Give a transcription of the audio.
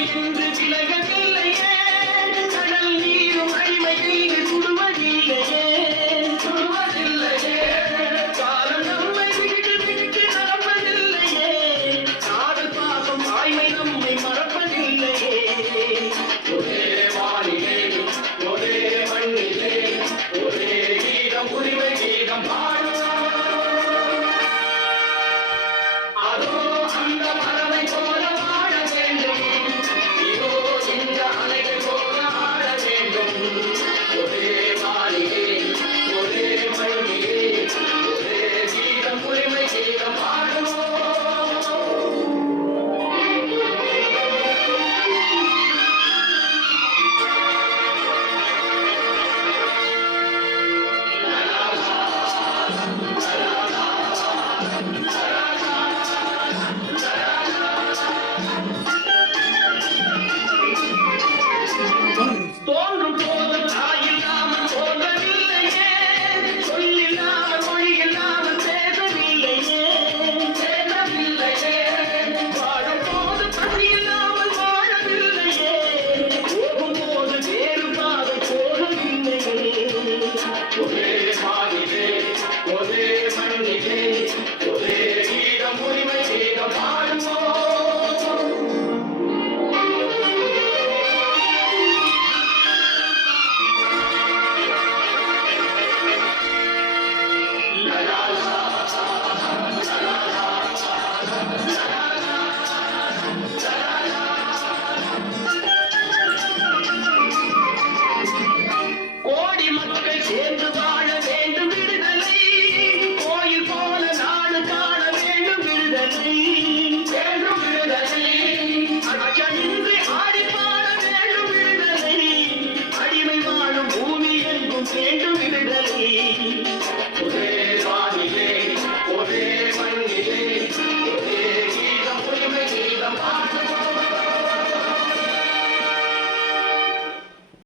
இன்று விலகவில்லையே